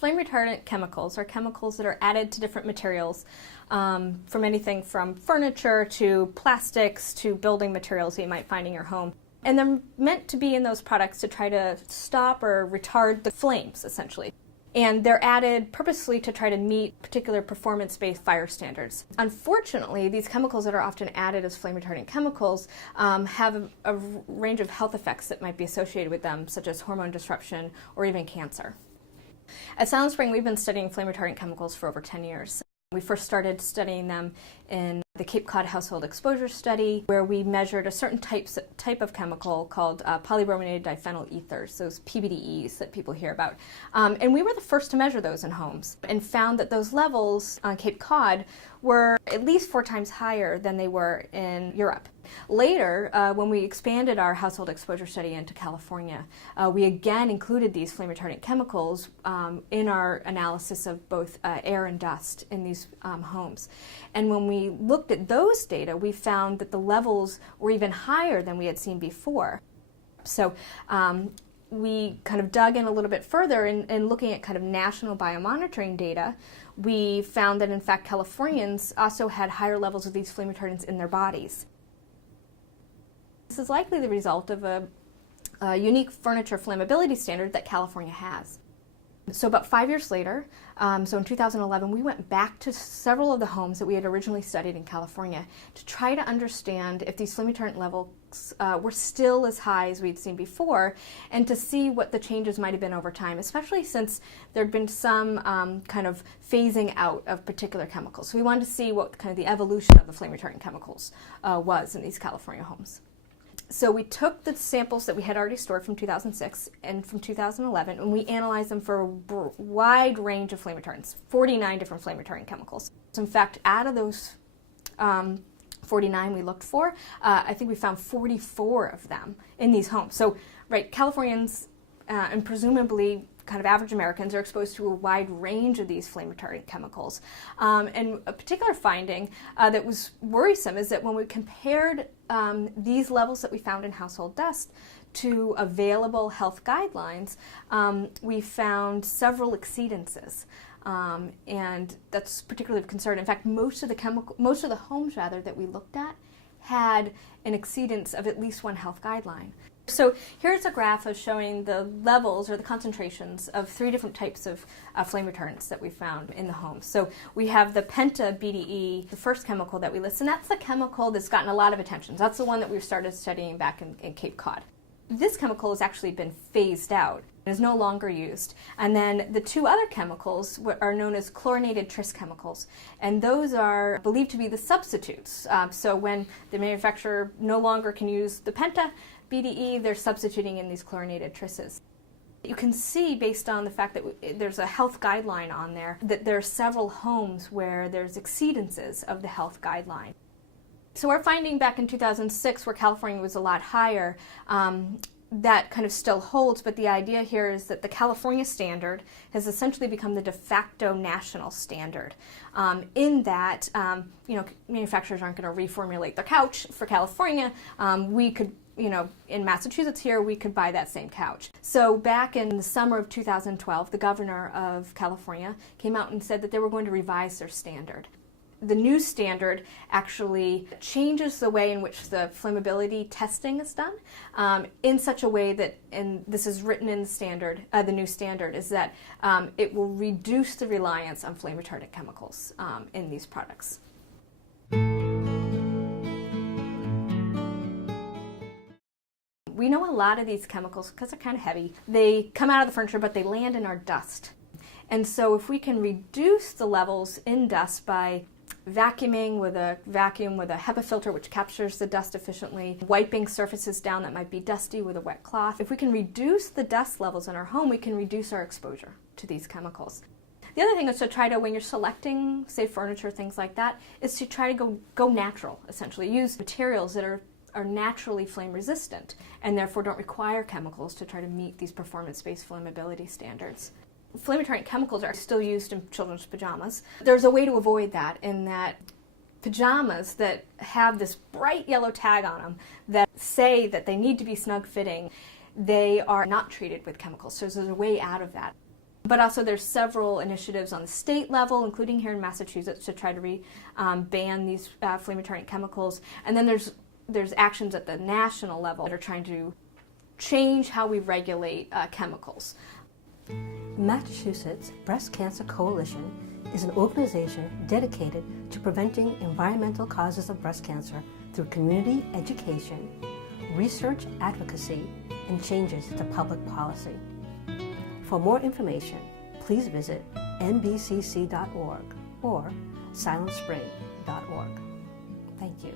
Flame retardant chemicals are chemicals that are added to different materials, from anything from furniture to plastics to building materials that you might find in your home. And they're meant to be in those products to try to stop or retard the flames, essentially. And they're added purposely to try to meet particular performance-based fire standards. Unfortunately, these chemicals that are often added as flame retardant chemicals have a range of health effects that might be associated with them, such as hormone disruption or even cancer. At Silent Spring, we've been studying flame retardant chemicals for over 10 years. We first started studying them in the Cape Cod household exposure study, where we measured a certain type of chemical called polybrominated diphenyl ethers, those PBDEs that people hear about. And we were the first to measure those in homes and found that those levels on Cape Cod were at least 4 times higher than they were in Europe. Later, when we expanded our household exposure study into California, we again included these flame retardant chemicals in our analysis of both air and dust in these homes. And when we looked at those data, we found that the levels were even higher than we had seen before. So we kind of dug in a little bit further in looking at kind of national biomonitoring data. We found that in fact Californians also had higher levels of these flame retardants in their bodies. This is likely the result of a unique furniture flammability standard that California has. So about 5 years later, so in 2011, we went back to several of the homes that we had originally studied in California to try to understand if these flame retardant levels were still as high as we'd seen before, and to see what the changes might have been over time, especially since there had been some kind of phasing out of particular chemicals. So we wanted to see what kind of the evolution of the flame retardant chemicals was in these California homes. So we took the samples that we had already stored from 2006 and from 2011, and we analyzed them for a wide range of flame retardants, 49 different flame retardant chemicals. So in fact, out of those 49 we looked for, I think we found 44 of them in these homes. So, right, Californians and presumably kind of average Americans are exposed to a wide range of these flame retardant chemicals. And a particular finding that was worrisome is that when we compared these levels that we found in household dust to available health guidelines, we found several exceedances. And that's particularly of concern. In fact, most of the homes that we looked at had an exceedance of at least one health guideline. So here's a graph of showing the levels or the concentrations of 3 different types of flame retardants that we found in the home. So we have the penta BDE, the first chemical that we list, and that's the chemical that's gotten a lot of attention. That's the one that we started studying back in Cape Cod. This chemical has actually been phased out and is no longer used. And then the 2 other chemicals are known as chlorinated tris chemicals, and those are believed to be the substitutes. So when the manufacturer no longer can use the penta BDE, they're substituting in these chlorinated trisses. You can see, based on the fact that there's a health guideline on there, that there are several homes where there's exceedances of the health guideline. So our finding back in 2006, where California was a lot higher, that kind of still holds, but the idea here is that the California standard has essentially become the de facto national standard. In that, manufacturers aren't going to reformulate their couch for California. We could, in Massachusetts here, we could buy that same couch. So back in the summer of 2012, the governor of California came out and said that they were going to revise their standard. The new standard actually changes the way in which the flammability testing is done in such a way that, and this is written in the standard, the new standard, is that it will reduce the reliance on flame retardant chemicals in these products. We know a lot of these chemicals, because they're kind of heavy, they come out of the furniture, but they land in our dust. And so if we can reduce the levels in dust by vacuuming with a vacuum with a HEPA filter which captures the dust efficiently, wiping surfaces down that might be dusty with a wet cloth, if we can reduce the dust levels in our home, we can reduce our exposure to these chemicals. The other thing is to try to, when you're selecting, say, furniture, things like that, is to try to go natural, essentially. Use materials that are naturally flame resistant and therefore don't require chemicals to try to meet these performance-based flammability standards. Flame retardant chemicals are still used in children's pajamas. There's a way to avoid that, in that pajamas that have this bright yellow tag on them that say that they need to be snug fitting, they are not treated with chemicals. So there's a way out of that. But also there's several initiatives on the state level, including here in Massachusetts, to try to ban these flame retardant chemicals. And then there's actions at the national level that are trying to change how we regulate chemicals. Massachusetts Breast Cancer Coalition is an organization dedicated to preventing environmental causes of breast cancer through community education, research advocacy, and changes to public policy. For more information, please visit nbcc.org or silencespring.org. Thank you.